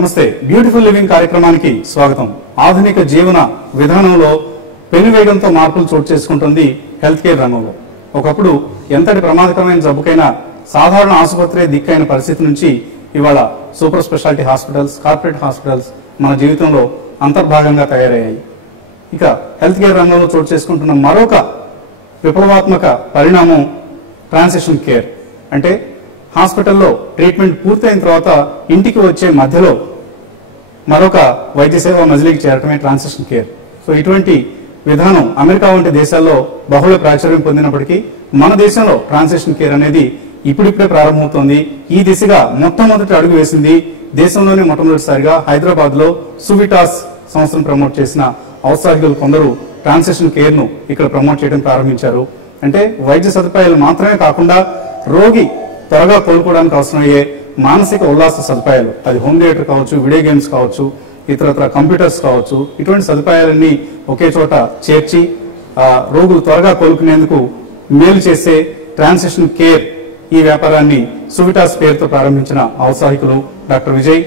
నమస్తే beautiful living కార్యక్రమానికి స్వాగతం. ఆధునిక జీవన విధానంలో పెనువేగంతో మార్పులు చోటు చేసుకుంటుంది హెల్త్ కేర్ రంగంలో. ఒకప్పుడు ఎంతటి ప్రమాదకరమైన జబ్బుకైనా సాధారణ ఆసుపత్రి దిక్కైన పరిస్థితి నుంచి ఇవాళ super speciality hospitals, corporate hospitals మన జీవితంలో అంతర్భాగంగా తయారయ్యాయి. ఇక హెల్త్ కేర్ రంగంలో చోటు చేసుకుంటున్న మరొక విప్లవాత్మక పరిణామం ట్రాన్సిషన్ కేర్. అంటే హాస్పిటల్లో ట్రీట్మెంట్ పూర్తయిన తర్వాత ఇంటికి వచ్చే మధ్యలో మరొక వైద్య సేవ మజిలీకి చేరటమే ట్రాన్సిషన్ కేర్. సో ఇటువంటి విధానం అమెరికా వంటి దేశాల్లో బహుళ ప్రాచుర్యం పొందినప్పటికీ మన దేశంలో ట్రాన్సిషన్ కేర్ అనేది ఇప్పుడిప్పుడే ప్రారంభమవుతోంది. ఈ దిశగా మొట్టమొదటి అడుగు వేసింది దేశంలోనే మొట్టమొదటిసారిగా హైదరాబాద్ లో సువిటాస్ సంస్థను ప్రమోట్ చేసిన ఔత్సాహికులు కొందరు ట్రాన్సిషన్ కేర్ ను ఇక్కడ ప్రమోట్ చేయడం ప్రారంభించారు. అంటే వైద్య సదుపాయాలు మాత్రమే కాకుండా రోగి త్వరగా కోలుకోవడానికి అవసరమయ్యే మానసిక ఉల్లాస సదుపాయాలు, అది హోమ్ థియేటర్ కావచ్చు, వీడియో గేమ్స్ కావచ్చు, ఇతరత్ర కంప్యూటర్స్ కావచ్చు, ఇటువంటి సదుపాయాలన్నీ ఒకే చోట చేర్చి రోగులు త్వరగా కోలుకునేందుకు మేలు చేసే ట్రాన్సిషన్ కేర్ ఈ వ్యాపారాన్ని సువిటాస్ పేరుతో ప్రారంభించిన ఔత్సాహికులు డాక్టర్ విజయ్,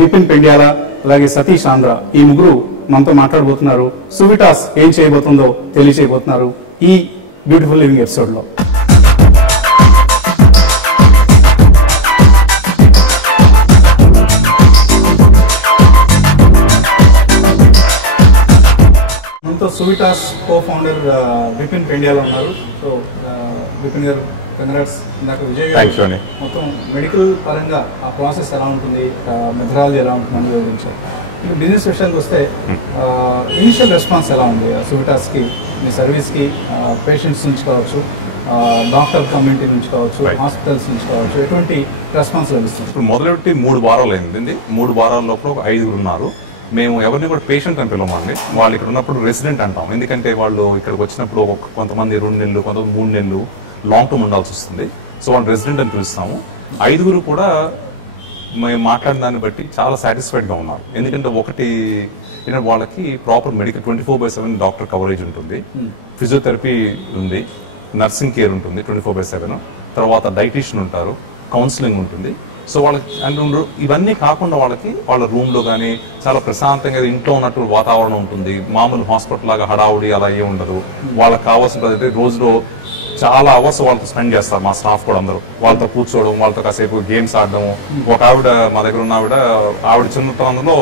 బిపిన్ పెండ్యాల, అలాగే సతీష్ ఆంధ్ర, ఈ ముగ్గురు మనతో మాట్లాడబోతున్నారు. సువిటాస్ ఏం చేయబోతుందో తెలియజేయబోతున్నారు ఈ బ్యూటిఫుల్ లివింగ్ ఎపిసోడ్ లో. సువిటాస్ కో ఫౌండర్ బిపిన్ పెండ్యాల ఉన్నారు. సో బిపిన్ గారు, కంగ్రాట్స్. ఇందాక విజయ్ గారు మొత్తం మెడికల్ పరంగా ఆ ప్రాసెస్ ఎలా ఉంటుంది, మెథడాలజీ ఎలా ఉంటుందని వివరించారు. ఇంకా బిజినెస్ విషయానికి వస్తే ఇనిషియల్ రెస్పాన్స్ ఎలా ఉంది సువిటాస్కి, మీ సర్వీస్కి? పేషెంట్స్ నుంచి కావచ్చు, డాక్టర్ కమ్యూనిటీ నుంచి కావచ్చు, హాస్పిటల్స్ నుంచి కావచ్చు, ఎటువంటి రెస్పాన్స్ లభిస్తుంది? ఇప్పుడు మొదలెట్టి 3 వారాలు అయింది. 3 వారాల లోపల ఒక 5 ఉన్నారు. మేము ఎవరిని కూడా పేషెంట్ అని పిలవమండి. వాళ్ళు ఇక్కడ ఉన్నప్పుడు రెసిడెంట్ అంటాం. ఎందుకంటే వాళ్ళు ఇక్కడికి వచ్చినప్పుడు కొంతమంది 2 నెలలు, కొంతమంది 3 నెలలు లాంగ్ టర్మ్ ఉండాల్సి వస్తుంది. సో వాళ్ళు రెసిడెంట్ అని పిలుస్తాము. 5 కూడా మేము మాట్లాడిన దాన్ని బట్టి చాలా సాటిస్ఫైడ్ గా ఉన్నారు. ఎందుకంటే ఒకటి వాళ్ళకి ప్రాపర్ మెడికల్ 24/7 డాక్టర్ కవరేజ్ ఉంటుంది, ఫిజియోథెరపీ ఉంది, నర్సింగ్ కేర్ ఉంటుంది 24/7, తర్వాత డైటీషియన్ ఉంటారు, కౌన్సిలింగ్ ఉంటుంది. సో వాళ్ళకి అండ్ ఇవన్నీ కాకుండా వాళ్ళ రూమ్ లో కానీ చాలా ప్రశాంతంగా ఇంట్లో ఉన్నట్టు వాతావరణం ఉంటుంది. మామూలు హాస్పిటల్ లాగా హడావుడి అలా ఏ ఉండదు. వాళ్ళకి కావాల్సిన రోజులో చాలా అవర్స్ వాళ్ళతో స్పెండ్ చేస్తారు. మా స్టాఫ్ కూడా అందరూ వాళ్ళతో కూర్చోవడం, వాళ్ళతో కాసేపు గేమ్స్ ఆడడం. ఒక ఆవిడ మా దగ్గర ఉన్న ఆవిడ చిన్నతనంలో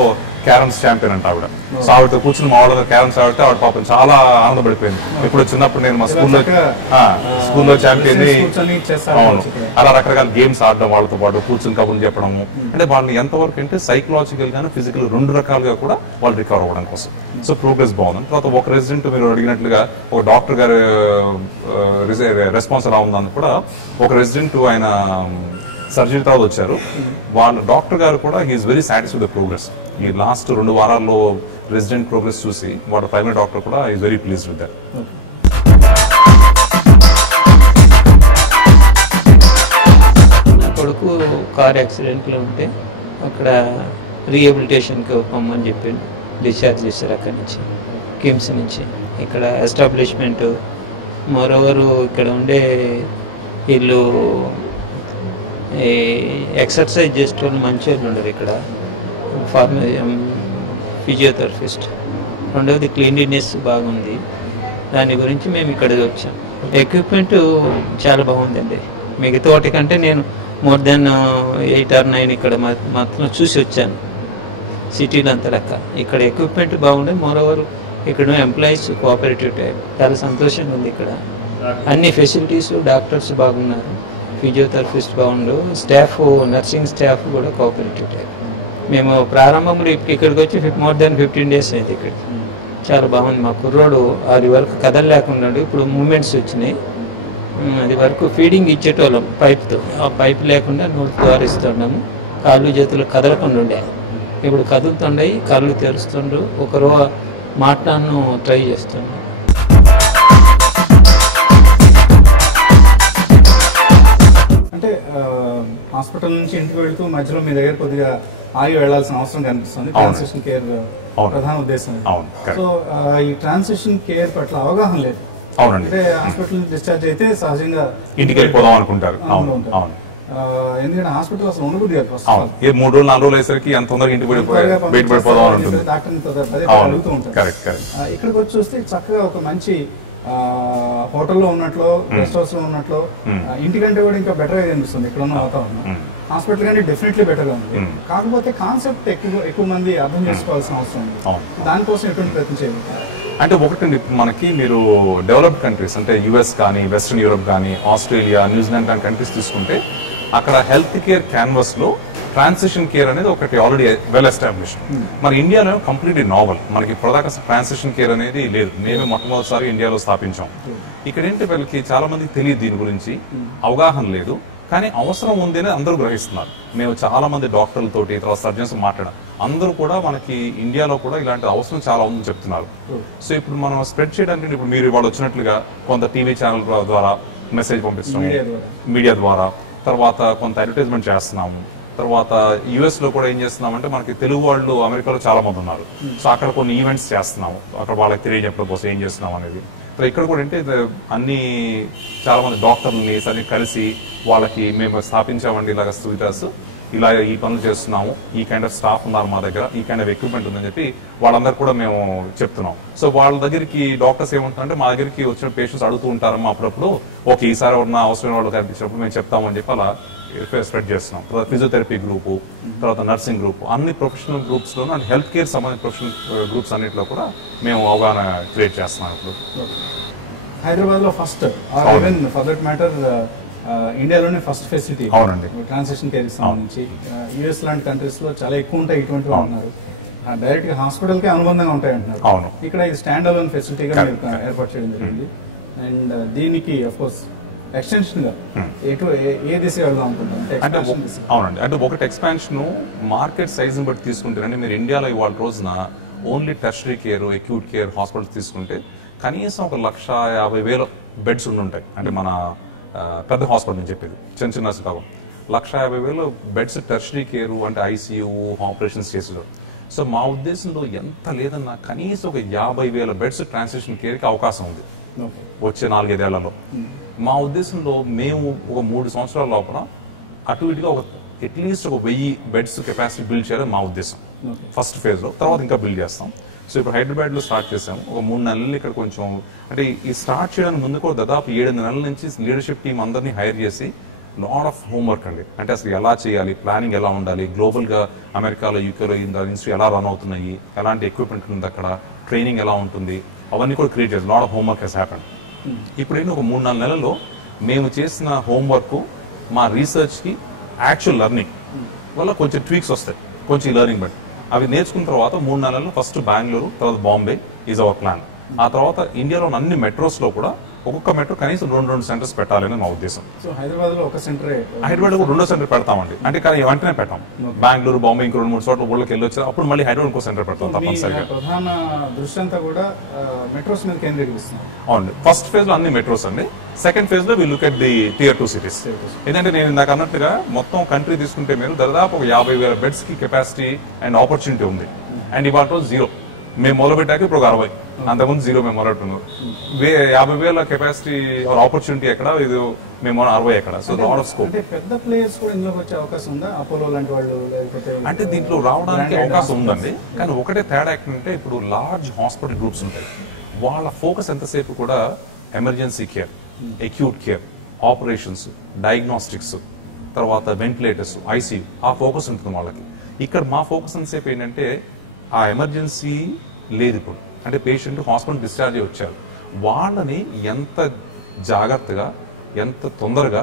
క్యారమ్స్ ఛాంపియన్ అంట ఆవిడ. సో ఆవిడతో కూర్చుని మా వాళ్ళ క్యారమ్స్ ఆడితే ఆవిడ పాపం చాలా ఆనందపడిపోయింది. ఇప్పుడు చిన్నప్పుడు నేను మా స్కూల్లో ఛాంపియన్. అవును, అలా రకరకాల గేమ్స్ ఆడడం, వాళ్ళతో పాటు కూర్చుని కబుర్లు చెప్పడము. అంటే వాళ్ళని ఎంతవరకు అంటే సైకలాజికల్ గానీ ఫిజికల్ 2 రకాలుగా కూడా వాళ్ళు రికవర్ అవ్వడం కోసం. సో ప్రోగ్రెస్ బాగుంది. తర్వాత ఒక రెసిడెంట్ మీరు అడిగినట్లుగా ఒక డాక్టర్ గారు రెస్పాన్స్ ఎలా ఉందని కూడా ఒక రెసిడెంట్ ఆయన సర్జరీ తర్వాత వచ్చారు. వాళ్ళ డాక్టర్ గారు కూడా he is very satisfied the progress. ఈ లాస్ట్ 2 వారాల్లో రెసిడెంట్ ప్రోగ్రెస్ చూసి వాళ్ళ ప్రైమరీ డాక్టర్ కూడా is very pleased with that. నా కొడుకు కార్ యాక్సిడెంట్లో ఉంటే అక్కడ రీహాబిలిటేషన్కి పంపమని చెప్పి డిశ్చార్జ్ చేశారు అక్కడి నుంచి, కిమ్స్ నుంచి. ఇక్కడ ఎస్టాబ్లిష్మెంట్ మరోవరు ఇక్కడ ఉండే వీళ్ళు ఎక్సర్సైజ్ చేసేటోళ్ళు మంచి వాళ్ళు ఉండరు ఇక్కడ. ఫిజియోథెరపిస్ట్, రెండవది క్లీన్లీనెస్ బాగుంది. దాని గురించి మేము ఇక్కడ వచ్చాం. ఎక్విప్మెంట్ చాలా బాగుందండి. మిగతా వాటి కంటే నేను మోర్ దెన్ 8 or 9 ఇక్కడ మొత్తం చూసి వచ్చాను సిటీలో అంత లెక్క. ఇక్కడ ఎక్విప్మెంట్ బాగుంది. మోరోవర్ ఇక్కడ ఎంప్లాయీస్ కోఆపరేటివ్ టైప్, చాలా సంతోషంగా ఉంది. ఇక్కడ అన్ని ఫెసిలిటీస్, డాక్టర్స్ బాగున్నారు, ఫిజియోథెరపిస్ట్ బాగుండు, స్టాఫ్, నర్సింగ్ స్టాఫ్ కూడా కోఆపరేటివ్ టైప్. మేము ప్రారంభంలో ఇక్కడికి వచ్చి మోర్ దెన్ 15 days అయింది. ఇక్కడ చాలా బాగుంది. మా కుర్రోడు అది వరకు కదలలేకుండా ఇప్పుడు మూమెంట్స్ వచ్చినాయి. అది వరకు ఫీడింగ్ ఇచ్చేటోళ్ళం పైప్తో, ఆ పైప్ లేకుండా నోటి ద్వారా ఇస్తున్నాము. కాళ్ళు చేతులు కదలకుండా ఉండే, ఇప్పుడు కదులుతుండయి, కళ్ళు తెరుస్తుండ్రు, ఒకరో మాట్లాడను ట్రై చేస్తున్నాం. అంటే హాస్పిటల్ నుంచి ఇంటికి వెళ్తూ మధ్యలో మీ దగ్గర కొద్దిగా ఆగి వెళ్లాల్సిన అవసరం కనిపిస్తుంది. ట్రాన్సిషన్ కేర్ ప్రధాన ఉద్దేశం. సో ఈ ట్రాన్సిషన్ కేర్ పట్ల అవగాహన లేదు. అవునండి. అంటే హాస్పిటల్ డిశ్చార్జ్ అయితే సహజంగా ఇంటికి వెళ్ళిపోదాం అనుకుంటారు. ఎందుకంటే హాస్పిటల్ అసలు ఉండకూడదు కదా ఫస్ట్ అవును, ఏ 3 రోజులు 4 రోజులు అయ్యేసరికి ఎంత తొందరగా ఇంటికి బయట పడిపోదాం అని ఉంటుంది. డాక్టర్ అవును, అడుగుతూ ఉంటారు. కరెక్ట్. ఇక్కడికి వచ్చి చూస్తే చక్కగా ఒక మంచి హోటల్లో ఉన్నట్లు, గెస్ట్ హౌస్ లో ఉన్నట్లు, ఇంటికంటే కూడా ఇంకా బెటర్ గా కనిపిస్తుంది ఇక్కడ ఉన్న వాతావరణం. హాస్పిటల్ కంటే డెఫినెట్లీ బెటర్ గా ఉంది. కాకపోతే కాన్సెప్ట్ ఎక్కువ మంది అర్థం చేసుకోవాల్సిన అవసరం ఉంది. దానికోసం ఎటువంటి ప్రయత్నం చేయాలి అంటే ఒకటండి, మనకి మీరు డెవలప్డ్ కంట్రీస్ అంటే యుఎస్ కానీ, వెస్ట్రన్ యూరోప్ కానీ, ఆస్ట్రేలియా, న్యూజిలాండ్ లాంటి కంట్రీస్ తీసుకుంటే అక్కడ హెల్త్ కేర్ క్యాన్వస్ లో ట్రాన్సిషన్ కేర్ అనేది ఒకటి ఆల్రెడీ వెల్ ఎస్టాబ్లిష్డ్. మన ఇండియాలో కంప్లీట్లీ నావల్. మనకి ఇప్పటిదాకా ట్రాన్సిషన్ కేర్ అనేది లేదు. మేమే మొట్టమొదటిసారి ఇండియాలో స్థాపించాం. ఇక్కడ ఏంటి, వీళ్ళకి చాలా మందికి తెలియదు, దీని గురించి అవగాహన లేదు. కానీ అవసరం ఉంది అని అందరూ గ్రహిస్తున్నారు. మేము చాలా మంది డాక్టర్లతోటి, తర్వాత సర్జన్స్ మాట్లాడాం. అందరూ కూడా మనకి ఇండియాలో కూడా ఇలాంటి అవసరం చాలా ఉందని చెప్తున్నారు. సో ఇప్పుడు మనం స్ప్రెడ్ చేయడానికి, ఇప్పుడు మీరు ఇవాళ వచ్చినట్లుగా కొంత టీవీ ఛానల్ ద్వారా మెసేజ్ పంపిస్తున్నాం, మీడియా ద్వారా, తర్వాత కొంత అడ్వర్టైజ్మెంట్ చేస్తున్నాము. తర్వాత యుఎస్ లో కూడా ఏం చేస్తున్నామంటే, మనకి తెలుగు వాళ్ళు అమెరికాలో చాలా మంది ఉన్నారు. సో అక్కడ కొన్ని ఈవెంట్స్ చేస్తున్నాము, అక్కడ వాళ్ళకి తెలియజెప్పడం కోసం ఏం చేస్తున్నాం అనేది. ఇక్కడ కూడా అంటే అన్ని చాలా మంది డాక్టర్లని అన్ని కలిసి వాళ్ళకి మేము స్థాపించామండి ఇలాగ సువిధాస్, ఇలా ఈ పనులు చేస్తున్నాము, ఈ కైండ్ ఆఫ్ స్టాఫ్ ఉన్నారు మా దగ్గర, ఈ కైండ్ ఆఫ్ ఎక్విప్మెంట్ ఉందని చెప్పి వాళ్ళందరూ కూడా మేము చెప్తున్నాం. సో వాళ్ళ దగ్గరికి డాక్టర్స్ ఏమంటారంటే, మా దగ్గరికి వచ్చిన పేషెంట్స్ అడుగుతూ ఉంటారమ్మా అప్పుడప్పుడు, ఓకే ఈసారి ఉన్న అవసరమైన వాళ్ళు కనిపించినప్పుడు మేము చెప్తామని చెప్పి అలా స్ప్రెడ్ చేస్తున్నాం. తర్వాత ఫిజియోథెరపీ గ్రూపు, తర్వాత నర్సింగ్ గ్రూప్, అన్ని ప్రొఫెషనల్ గ్రూప్స్ లోనూ అండ్ హెల్త్ కేర్ సంబంధించిన ప్రొఫెషనల్ గ్రూప్స్ అన్నింటిలో కూడా మేము అవగాహన క్రియేట్ చేస్తున్నాం. ఇప్పుడు హైదరాబాద్ లో ఫస్ట్, ఫర్ దట్ మ్యాటర్ ఇండియాలోనే ఫస్ట్ ఫెసిలిటీ అవునండి ట్రాన్సిషన్ కేర్ సంబంధించి. యుఎస్ లాంటి కంట్రీస్ లో చాలా ఎక్కువ ఉంటాయి ఇటువంటివి అంటున్నారు. డైరెక్ట్ గా హాస్పిటల్ కి అనుబంధంగా ఉంటాయి అంటున్నారు. అవును, ఇక్కడ ఇది స్టాండ్ అలోన్ ఫెసిలిటీగా ఏర్పాటు చేయడం జరిగింది. అండ్ దీనికి అఫ్ కోర్స్ ఎక్స్టెన్షన్ గా ఏ దిశ వెళ్దాం అనుకుంటున్నాం? అవునండి, అంటే ఒకటి ఎక్స్పాన్షన్ మార్కెట్ సైజ్ ని బట్టి తీసుకుంటారండి. మీరు ఇండియాలో ఇవాళ రోజున only tertiary care, acute care hospitals తీసుకుంటే కనీసం 1,50,000 బెడ్స్ ఉండుంటాయి. అంటే మన పెద్ద హాస్పిటల్ అని చెప్పేది, చిన్న చిన్న కావాలి 1,50,000 బెడ్స్ టెర్షరీ కేర్ అంటే ఐసీయూ ఆపరేషన్స్ చేసేవారు. సో మా ఉద్దేశంలో ఎంత లేదన్నా కనీసం 50,000 బెడ్స్ ట్రాన్సిషన్ కేర్కి అవకాశం ఉంది వచ్చే 4-5 ఏళ్లలో. మా ఉద్దేశంలో మేము ఒక 3 సంవత్సరాల లోపల అటు ఇటుగా అట్లీస్ట్ 1000 బెడ్స్ కెపాసిటీ బిల్డ్ చేయాలని మా ఉద్దేశం ఫస్ట్ ఫేజ్ లో. తర్వాత ఇంకా బిల్డ్ చేస్తాం. సో ఇప్పుడు హైదరాబాద్ లో స్టార్ట్ చేసాము. ఒక 3 నెలలు ఇక్కడ కొంచెం అంటే ఈ స్టార్ట్ చేయడానికి ముందు కూడా దాదాపు 7 నెలల నుంచి లీడర్షిప్ టీం అందరినీ హైర్ చేసి లాట్ ఆఫ్ హోంవర్క్ అండి. అంటే అసలు ఎలా చేయాలి, ప్లానింగ్ ఎలా ఉండాలి, గ్లోబల్ గా అమెరికాలో, యూకేలో ఇన్స్టిట్యూట్ ఎలా రన్ అవుతున్నాయి, ఎలాంటి ఎక్విప్మెంట్ ఉంది అక్కడ, ట్రైనింగ్ ఎలా ఉంటుంది, అవన్నీ కూడా క్రియేట్ చేయాలి. Lot of homework has happened. ఇప్పుడు ఏంటి, ఒక 3-4 నెలల్లో మేము చేసిన హోంవర్క్, మా రీసెర్చ్ కి యాక్చువల్ లెర్నింగ్ వల్ల కొంచెం ట్వీక్స్ వస్తాయి, కొంచెం లెర్నింగ్ బట్టి అవి నేర్చుకున్న తర్వాత 3 నెలల్లో ఫస్ట్ బెంగళూరు, తర్వాత బాంబే ఈజ్ అవర్ ప్లాన్. ఆ తర్వాత ఇండియాలో అన్ని మెట్రోస్ లో కూడా ఒక్కొక్క మెట్రో కనీసం 2 సెంటర్స్ పెట్టాలని మా ఉద్దేశం. హైదరాబాద్ లో ఒక సెంటర్, హైదరాబాద్ లో 2వ సెంటర్ పెడతామండి. అంటే కానీ వెంటనే పెట్టాం. బెంగళూరు, బాంబే ఇంకో 2-3 చోట్ల ఊళ్ళకి వెళ్ళి వచ్చారు, అప్పుడు మళ్ళీ హైదరాబాద్ ఇంకో సెంటర్ పెడతాం తప్పనిసరిగా. ప్రధాన దృష్టి అంతా కూడా మెట్రోస్ మీద కేంద్రీకరిస్తున్నాం. అవునండి, ఫస్ట్ ఫేజ్ లో అన్ని మెట్రోస్ అండి. సెకండ్ ఫేజ్ లో we look at the Tier 2 సిటీస్. ఎందుకంటే నేను ఇందాక అన్నట్టుగా మొత్తం కంట్రీ తీసుకుంటే మీరు దాదాపు 50,000 బెడ్స్ కి కెపాసిటీ అండ్ ఆపర్చునిటీ ఉంది. అండ్ ఇవాళ రోజు 0 మేము మొదలుపెట్టాక ఇప్పుడు 60, అంతకుముందు 0 మేము మొదలుపెట్టున్నాం. 50,000 కెపాసిటీ ఆపర్చునిటీ ఎక్కడ, ఇది మేము 60 ఎక్కడ. So lot of scope. పెద్ద ప్లేయర్స్ కూడా ఇందులోకి వచ్చే అవకాశం ఉందా? అపోలో లాంటి వాళ్ళు లేకపోతే అంటే దీంట్లో రావడానికి అవకాశం ఉందండి. కానీ ఒకటే తేడా ఏంటంటే, ఇప్పుడు లార్జ్ హాస్పిటల్ గ్రూప్స్ ఉంటాయి, వాళ్ళ ఫోకస్ ఎంతసేపు కూడా emergency care, acute care, operations, diagnostics, తర్వాత వెంటిలేటర్స్, ఐసీయూ, ఆ ఫోకస్ ఉంటుంది వాళ్ళకి. ఇక్కడ మా ఫోకస్ ఎంతసేపు ఏంటంటే, ఆ ఎమర్జెన్సీ లేదు ఇప్పుడు. అంటే పేషెంట్ హాస్పిటల్ డిశ్చార్జ్ అయ్యి వచ్చారు, వాళ్ళని ఎంత జాగ్రత్తగా, ఎంత తొందరగా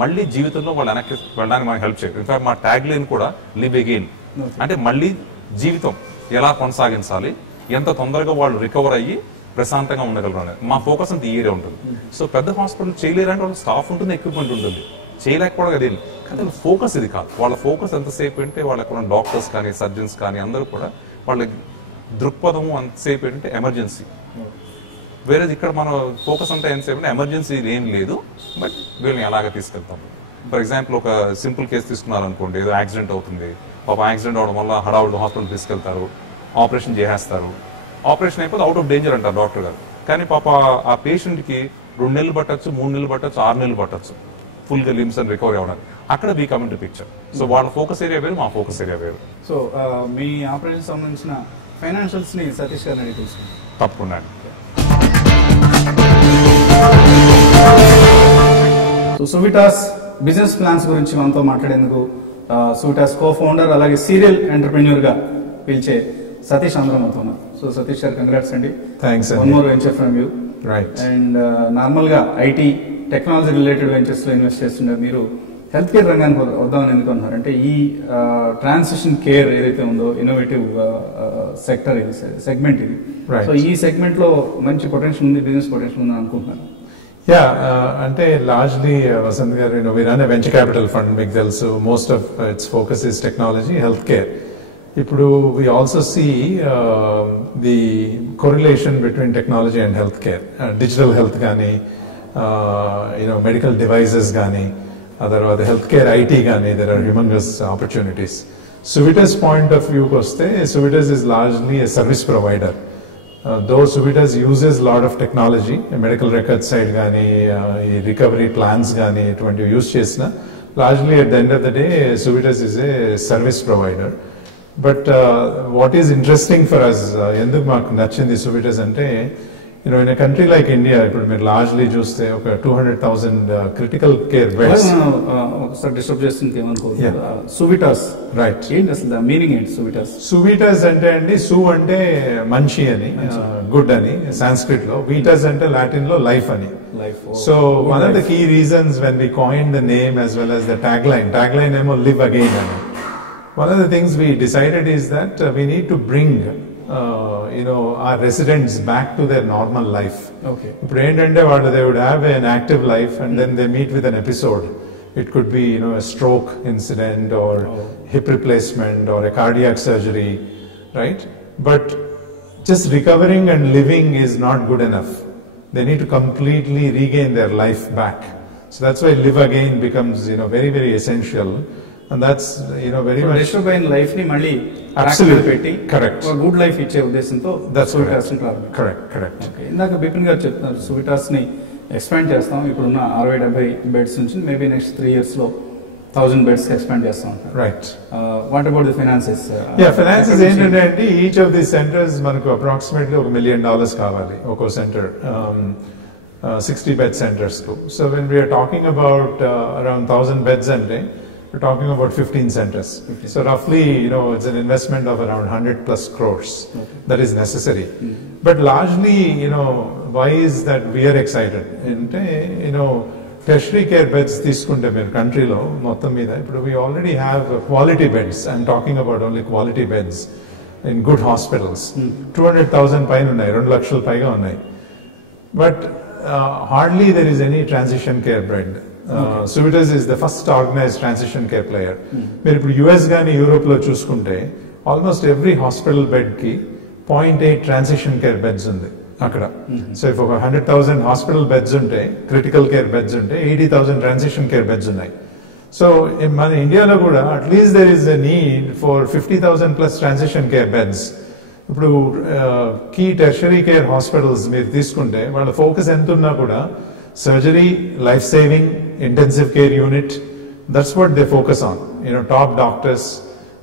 మళ్ళీ జీవితంలో వాళ్ళు వెనక్కి వెళ్ళడానికి మనకి హెల్ప్ చేయాలి. ఇన్ఫాక్ట్ మా ట్యాగ్ లైన్ కూడా లివ్ అగైన్. అంటే మళ్ళీ జీవితం ఎలా కొనసాగించాలి, ఎంత తొందరగా వాళ్ళు రికవర్ అయ్యి ప్రశాంతంగా ఉండగలరు అనేది మా ఫోకస్ అంత ఈ ఏరియా ఉంటుంది. సో పెద్ద హాస్పిటల్ చేయలేరంటే వాళ్ళ స్టాఫ్ ఉంటుంది, ఎక్విప్మెంట్ ఉంటుంది, చేయలేకపోవడం అదే. కానీ ఫోకస్ ఇది కాదు. వాళ్ళ ఫోకస్ ఎంతసేపు అంటే వాళ్ళకు డాక్టర్స్ కానీ, సర్జన్స్ కానీ అందరూ కూడా వాళ్ళ దృక్పథం అంతసేపు ఏంటంటే ఎమర్జెన్సీ. వేరే ఇక్కడ మన ఫోకస్ అంతా ఎంతసేపు అంటే ఎమర్జెన్సీ ఏం లేదు, బట్ వీళ్ళని ఎలాగ తీసుకెళ్తాం. ఫర్ ఎగ్జాంపుల్ ఒక సింపుల్ కేసు తీసుకున్నారనుకోండి, ఏదో యాక్సిడెంట్ అవుతుంది, పాప యాక్సిడెంట్ అవడం వల్ల హడావుడు హాస్పిటల్ తీసుకెళ్తారు, ఆపరేషన్ చేసేస్తారు. ఆపరేషన్ అయిపోతే అవుట్ ఆఫ్ డేంజర్ అంటారు డాక్టర్ గారు. కానీ పాప ఆ పేషెంట్కి 2 నెలలు పట్టచ్చు, 3 నెలలు పట్టచ్చు, 6 నెలలు పట్టచ్చు. ఫుల్ గా లిమ్స్ అని రికవరీ అవ్వడానికి, అక్కడ we coming to picture. So వాళ్ళ ఫోకస్ ఏరియా వేరు, మా ఫోకస్ ఏరియా వేరు. సో మీ ఆపరేషన్ సంబంధించిన ఫైనాన్షియల్స్ ని సతీష్ గారిని అడిగి తెలుసుకుందాం. తప్పకుండా. సో సువిటాస్ బిజినెస్ ప్లాన్స్ గురించి మనతో మాట్లాడేందుకు సువిటాస్ కో ఫౌండర్ అలాగే సీరియల్ ఎంటర్ప్రెన్యూర్ గా పిలిచే సతీష్ అందరం అవుతున్నారు. సో సతీష్ గారు కంగ్రాట్స్ అండి. Thanks. One more venture from you. Right. And normal గా ఐటీ టెక్నాలజీ రిలేటెడ్ వెంచర్స్ లో ఇన్వెస్ట్ చేస్తుంటారు. మీరు హెల్త్ కేర్ రంగానికి వద్దామని ఎందుకు అన్నారు అంటే ఈ ట్రాన్సిషన్ కేర్ ఏదైతే ఉందో ఇన్నోవేటివ్ సెక్టర్ ఇది, సెగ్మెంట్ ఇది. సో ఈ సెగ్మెంట్ లో మంచి పొటెన్షియల్ ఉంది, బిజినెస్ పొటెన్షియల్ ఉంది అనుకుంటున్నాను. యా, అంటే లార్జ్లీ వసంత్ గారు, we run a venture capital fund, మీకు తెలుసు. Most of it's focus is technology, health care. ఇప్పుడు we also see the correlation between technology and health care, digital health కానీ medical devices కానీ, తర్వాత హెల్త్ కేర్ ఐటీ కానీ, there are humongous opportunities. Suvitas point of వ్యూకి వస్తే, Suvitas is largely a service provider. Though Suvitas uses lot of technology, medical record side కానీ, ఈ recovery plans కానీ ఇటువంటి యూజ్ చేసిన, largely at the end of the day Suvitas is a service provider. But what is interesting for us, ఎందుకు మాకు నచ్చింది Suvitas అంటే, in a country like India, ఇప్పుడు మీరు లార్జ్లీ చూస్తే ఒక 200,000 క్రిటికల్ కేర్ బెడ్స్. ఒకసారి డిస్టర్బ్ చేస్తుంది ఏమనుకోవచ్చు. సువిటాస్, రైట్, ఏంటి అసలు మీనింగ్ ఏంటి సువిటాస్? సువిటాస్ అంటే అండి, సు అంటే మంచి అని, గుడ్ అని సాంస్క్రిట్ లో, వీటస్ అంటే లాటిన్ లో లైఫ్ అని. So one of the key reasons when we coin the name as well as the tagline ఏమో లివ్ అగైన్ అని. One of the things we decided is that we need to bring our residents back to their normal life. Okay. ఇప్పుడు ఏంటంటే వాళ్ళు, they would have an active life and then they meet with an episode. It could be a stroke incident or hip replacement or a cardiac surgery, right? But just recovering and living is not good enough. They need to completely regain their life back. So that's why live again becomes very, very essential. And that's very much disturb అయిన life ని మళ్ళీ పెట్టి correct good life ఇచ్చే ఉద్దేశంతో సువిటాస్ correct. ఇందాక బిపిన్ గారు చెప్తున్నారు సువిటాస్ ని ఎక్స్పాండ్ చేస్తాం, ఇప్పుడున్న 60-70 బెడ్స్ నుంచి మేబీ నెక్స్ట్ 3 years లో 1000 బెడ్స్ ఎక్స్పాండ్ చేస్తాం. Right. What about the finances? Finances ఏంటంటే అండి, ఈచ్ ఆఫ్ ది సెంటర్స్ మనకు అప్రాక్సిమేట్లీ $1 million కావాలి ఒక్కో సెంటర్, 60 bed centers కు. So when we are talking about around 1000 beds అంటే, we're talking about 15 centers. So roughly, it's an investment of around 100+ crores that is necessary. But largely, why is that we are excited? Tertiary care beds తీసుకుంటే మీరు కంట్రీలో మొత్తం మీద, ఇప్పుడు we already have quality beds. I'm talking about only quality beds in good hospitals. 200,000 పైన ఉన్నాయి, 2 లక్షల పైగా ఉన్నాయి. But hardly there is any transition care bed. Suvitas is the first organized transition care player. మీరు ఇప్పుడు US కానీ Europe లో చూసుకుంటే ఆల్మోస్ట్ ఎవ్రీ హాస్పిటల్ బెడ్ కి 0.8 ట్రాన్సిషన్ కేర్ బెడ్స్ ఉంది అక్కడ. సో ఇఫ్ ఒక 100,000 హాస్పిటల్ బెడ్స్ ఉంటే, క్రిటికల్ కేర్ బెడ్స్ ఉంటే, 80,000 ట్రాన్సిషన్ కేర్ బెడ్స్ ఉన్నాయి. సో మన ఇండియాలో కూడా at least there is a need for 50,000+ transition care beds. ఇప్పుడు కీ టెర్షరీ కేర్ హాస్పిటల్స్ మీరు తీసుకుంటే వాళ్ళ ఫోకస్ ఎంత ఉన్నా కూడా surgery, life saving, intensive care unit, that's what they focus on. Top doctors,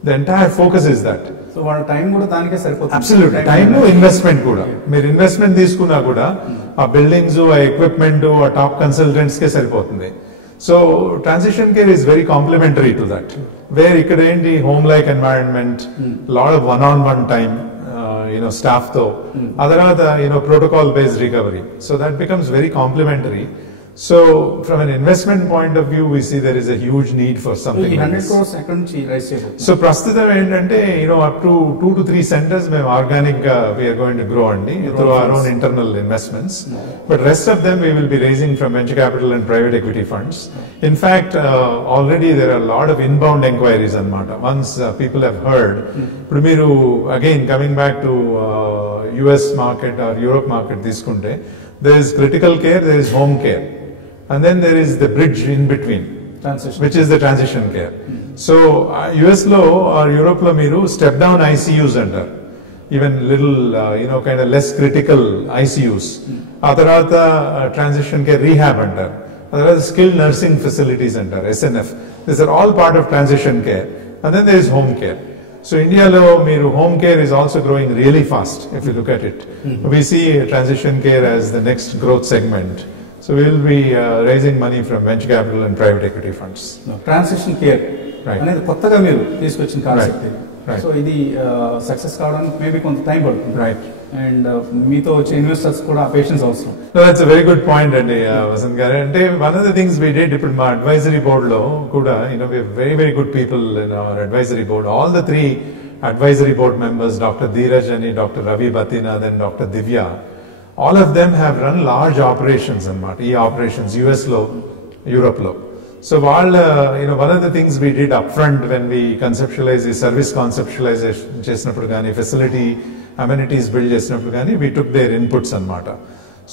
the entire focus is that. So వాళ్ళ time కూడా దానికే సరిపోతుంది. Absolutely. టైం ఇన్వెస్ట్మెంట్ కూడా, మీరు ఇన్వెస్ట్మెంట్ తీసుకున్నా కూడా ఆ బిల్డింగ్స్, ఆ ఎక్విప్మెంట్, ఆ టాప్ కన్సల్టెంట్స్ కే సరిపోతుంది. So transition care is very complementary to that, where ఇక్కడ ఏంటి home like environment, lot of one-on-one time staff తో, ఆ తర్వాత protocol based recovery. So that becomes very complementary. So from an investment point of view, we see there is a huge need for something like 100 this. crores ఎక్కడి నుంచి rise చేయబోతున్నారు? So ప్రస్తుతం ఏంటంటే up to 2 to 3 centers మేము organic గా we are going to grow అండి through our own internal investments. But rest of them we will be raising from venture capital and private equity funds. In fact, already there are a lot of inbound inquiries అన్నమాట. Once people have heard, ఇప్పుడు మీరు again coming back to US market or Europe market తీసుకుంటే, there is critical care, there is home care. And then there is the bridge in between, which is the transition care. So US lo or Europe lo meeru step down ICUs antaru, even little kind of less critical ICUs. Aa tarvata transition care rehab antaru. otherwise skilled nursing facilities అంటారు, SNF. These are all part of transition care. And then there is home care. So Indialo meeru home care is also growing really fast if you look at it. We see transition care as the next growth segment. So we will be raising money from venture capital and private equity funds. Transition care అనేది కొత్తగా మీరు తీసుకొచ్చిన concept. Right. So ఇది success కావడానికి maybe కొంత time పడుతుంది. Right. And మీతో వచ్చే ఇన్వెస్టర్స్ కూడా పేషెన్స్ అవసరం. No, that's a very good point అండి వసంత్ గారు. అంటే one of the things we did ఇప్పుడు మా అడ్వైజరీ బోర్డ్ లో కూడా we have very very good people in our advisory board. All the 3 advisory board members, Dr. Dheeraj and Dr. Ravi Bhatinath and Dr. Divya, all of them have run large operations అన్నమాట. ఈ operations US లో, Europe లో. So while one of the things we did upfront when we conceptualize the service conceptualization చేసినప్పుడు కానీ facility amenities build చేసినప్పుడు కానీ we took their inputs అన్నమాట.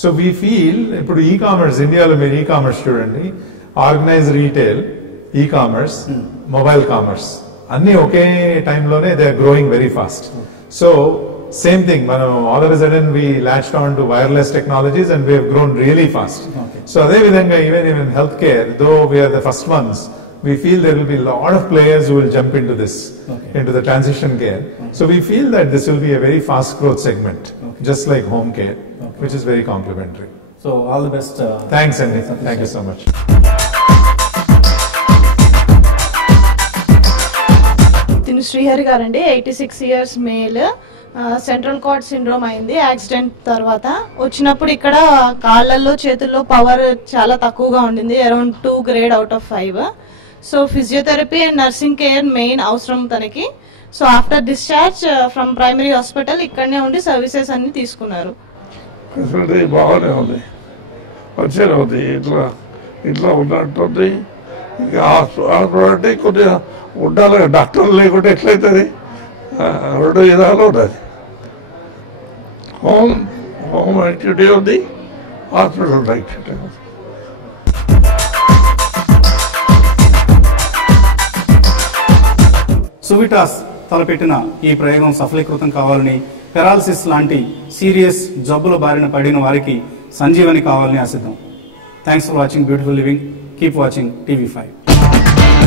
So we feel ఇప్పుడు e-commerce, ఇండియాలో మీరు e-commerce చూడండి, organise retail, e-commerce, mobile commerce అన్ని ఒకే టైంలోనే they are growing very fast. So same thing మనం all of a sudden we latched on to wireless technologies and we have grown really fast. So అదే విధంగా even health care, though we are the first ones, we feel there will be a lot of players who will jump into this, into the transition care. So we feel that this will be a very fast growth segment, just like home care, which is very complementary. So all the best. Thanks, Andy. Thank you so much. తిను శ్రీహరి గారండి, 86 years male, central card syndrome అయింది accident తర్వాత. వచ్చినప్పుడు ఇక్కడ కాళ్ళల్లో చేతుల్లో power చాలా తక్కువగా ఉండింది, around 2 grade out of 5. So physiotherapy and nursing care main అవసరం తనకి. So after discharge from primary hospital ఇక్కడనే ఉండి సర్వీసెస్ అన్ని తీసుకున్నారు. ఫెసిలిటీ బాగానే ఉంది, మంచిగానే ఉంది. ఇట్లా ఉన్నట్టుంది. ఇంకా హాస్పిటల్ అంటే కొద్దిగా ఉండాలి, డాక్టర్లు లేకుంటే ఎట్లయితుంది. 2 విధాలు ఉన్నది, హోమ్ యాక్టివిటీ ఉంది, హాస్పిటల్ యాక్టివిటీ ఉంది. సువిటాస్ తలపెట్టిన ఈ ప్రయోగం సఫలీకృతం కావాలని, పెరాలసిస్ లాంటి సీరియస్ జబ్బుల బారిన పడిన వారికి సంజీవని కావాలని ఆశిద్దాం. Thanks for watching beautiful living. Keep watching TV5.